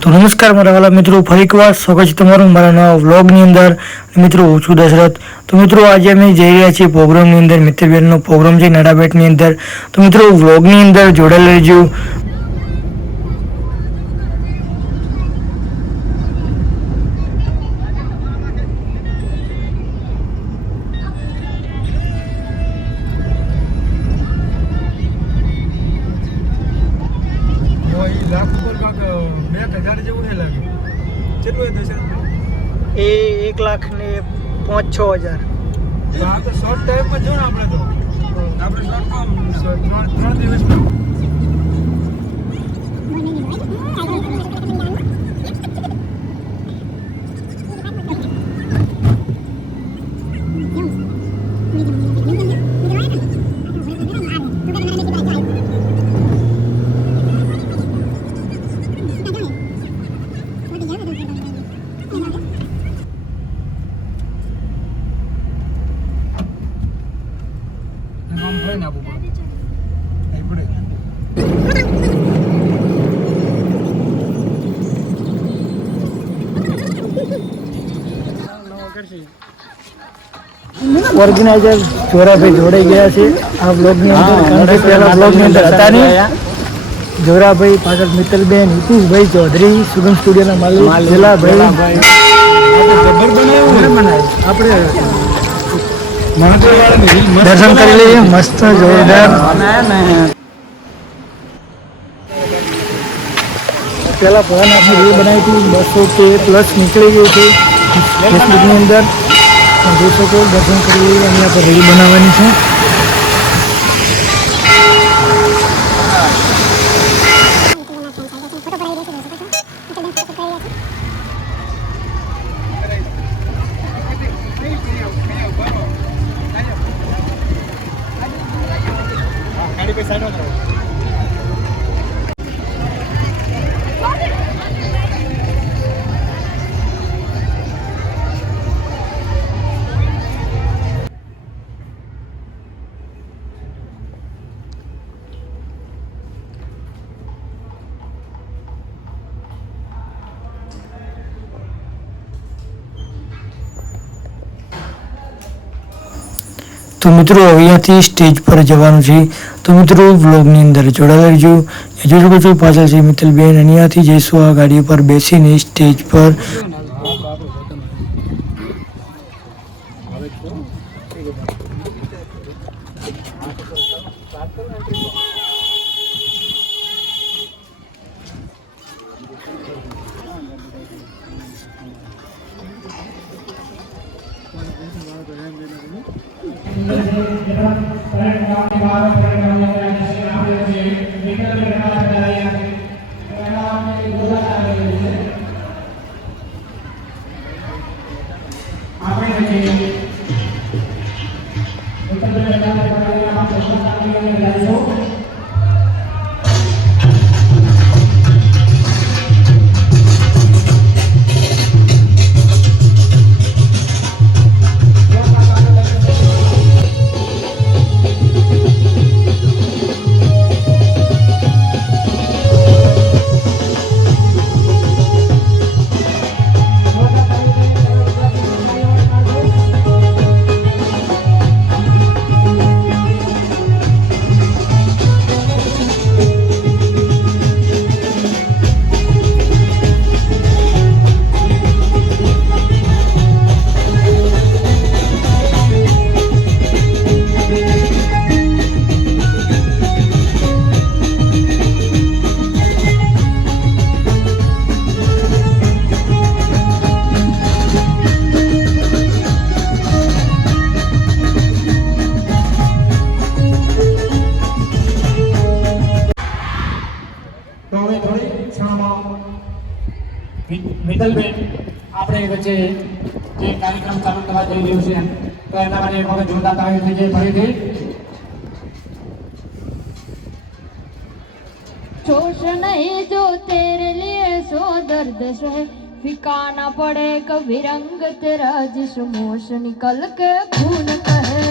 તો નમસ્કાર મારા વાલા મિત્રો, ફરી એકવાર સ્વાગત છે તમારું મારા નવા વ્લોગની અંદર. મિત્રો હું છું દશરથ. તો મિત્રો આજે અમે જઈ રહ્યા છીએ પ્રોગ્રામની અંદર. મિત્રબેનનો પ્રોગ્રામ છે નાડાબેટની અંદર. તો મિત્રો વ્લોગની અંદર જોડાયેલા રહેજો. એ 1,05,6,000 તો શોર્ટ ટાઈમમાં જો ને આપણે શોર્ટ 3 દિવસમાં ઓર્ગેનાઇઝર જોરાભાઈ જોડાઈ ગયા છે આ બ્લોગની અંદર. કારણ કે પહેલા બ્લોગની અંદર હતા નહીં. જોરાભાઈ પાછળ મિત્તલબેન, હિતુષભાઈ ચૌધરી, સુગમ સ્ટુડિયોના માલિક જલાભાઈ. આપણે દર્શન કરી લઈએ. મસ્ત જોરદાર. પહેલા ભવનાથની રીલ બનાવી હતી. 200K+ નીકળી ગયું છે ફેસબુકની અંદર. જોઈ શકો, દર્શન કરી લઈએ. અહીંયા પર રીલ બનાવવાની છે. તો મિત્રો અહીંયાથી સ્ટેજ પર જવાનું છે. તો મિત્રો વ્લોગની અંદર જોડાયેલા રહેજો. જોઈ શકો છો પાછળ છે મિત્તલબેન. અહીંયાથી જઈશું આ ગાડી પર બેસીને સ્ટેજ પર. મિત્તલબેન આપણે વચ્ચે જે કાર્યક્રમ ચાલુ થવા જઈ રહ્યો છે તો એના માટે એક વખત જોરદાર તાળી થઈ જાય ફરીથી. जोश नहीं जो तेरे लिए सो दर्द सहे फिका ना पड़े कभी रंग तेरा जिस्म होश निकल के खून कहे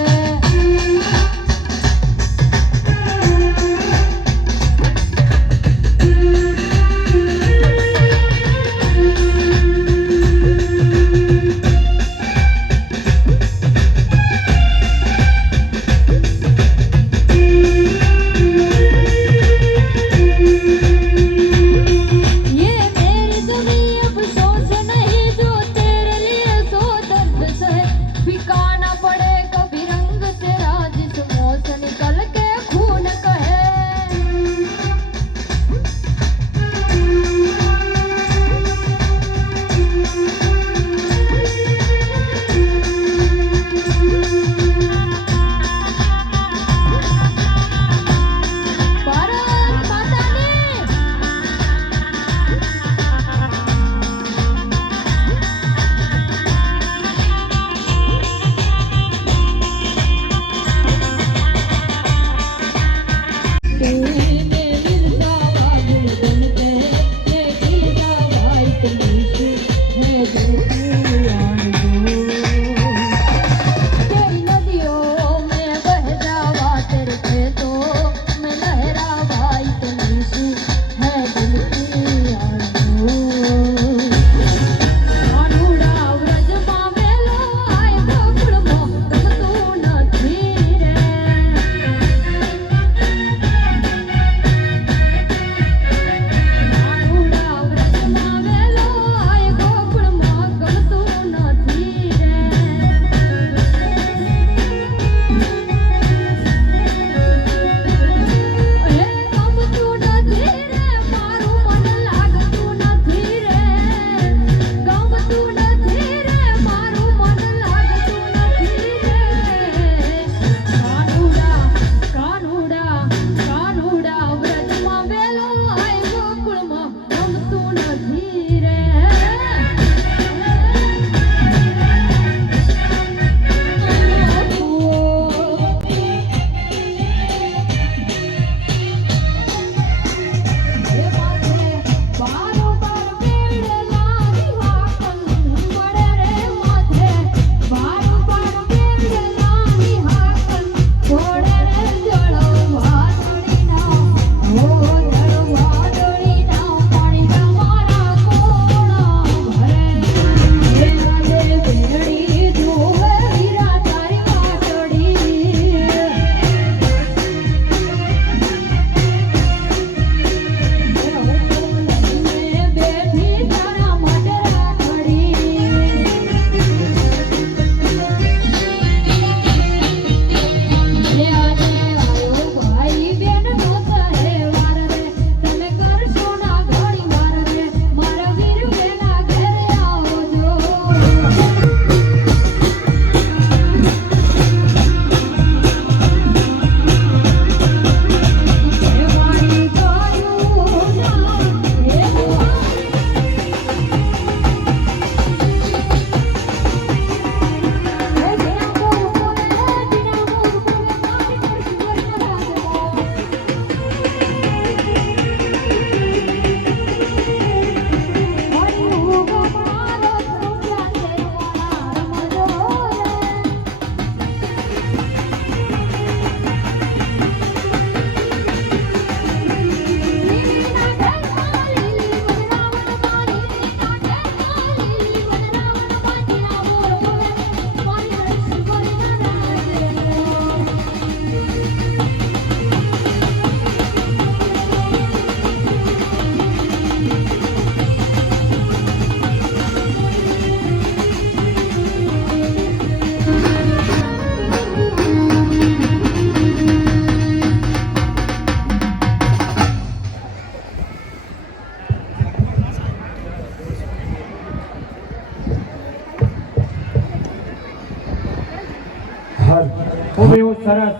ખૂબ એવું સરસ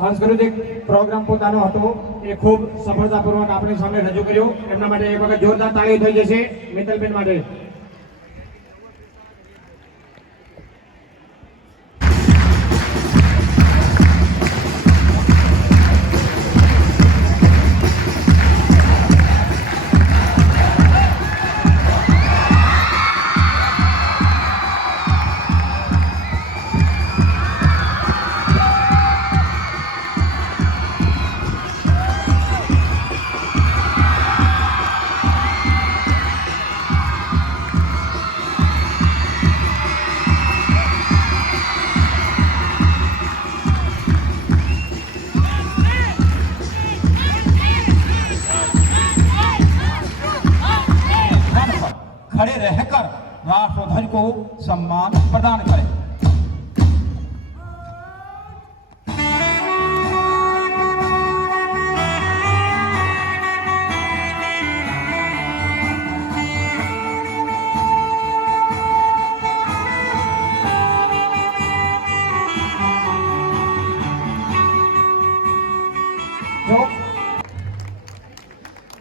સાંસ્કૃતિક પ્રોગ્રામ પોતાનો હતો એ ખૂબ સફળતાપૂર્વક આપણી સામે રજૂ કર્યો. એમના માટે એક વખત જોરદાર તાળી થઈ જશે મિત્તલબેન માટે. खड़े रहकर राष्ट्रध्वज को सम्मान प्रदान करें।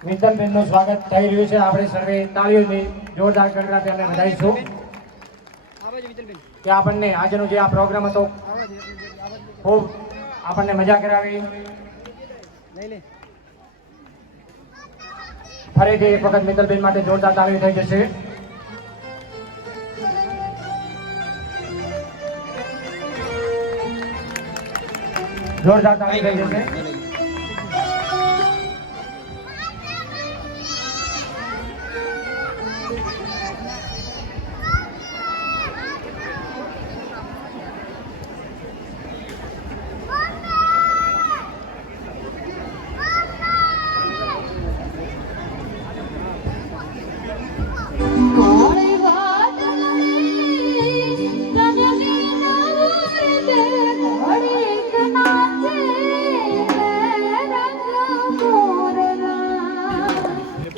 મિત્તલબેનનું સ્વાગત થઈ રહ્યું છે. આપણે સર્વે તાળીઓની જોરદાર ગણરાથી અમે વધાવીશું કે આપણને આજનો જે આ પ્રોગ્રામ હતો ખૂબ આપણને મજા કરાવી. ફરીથી એક વખત મિત્તલબેન માટે જોરદાર તાળીઓ થઈ જશે. જોરદાર તાળી થઈ જશે. કોળી વાદળી તજની નવર દે ઘડીક નાચે રંગ મોરના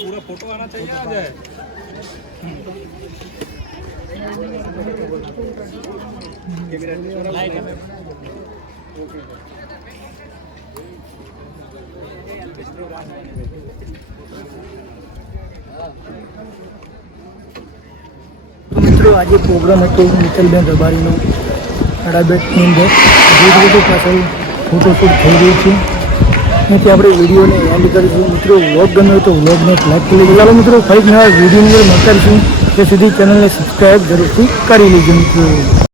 पूरा फोटो आना चाहिए आ जाए. તો મિત્રો આજે પ્રોગ્રામ હતો મિત્તલબેન રબારીનો નડાબેટની અંદર જે રીતે પાછળ ફોટોશૂટ થઈ રહ્યું છે ત્યાંથી આપણે વિડીયોને એન્ડ કરીશું. મિત્રો વ્લોગ ગમ્યો તો વ્લોગને લાઈક કરી લેજો. ચાલો મિત્રો ફરી નવા વિડીયોની અંદર મળતા રહીશું. ત્યાં સુધી ચેનલને સબસ્ક્રાઈબ જરૂરથી કરી લેજો મિત્રો.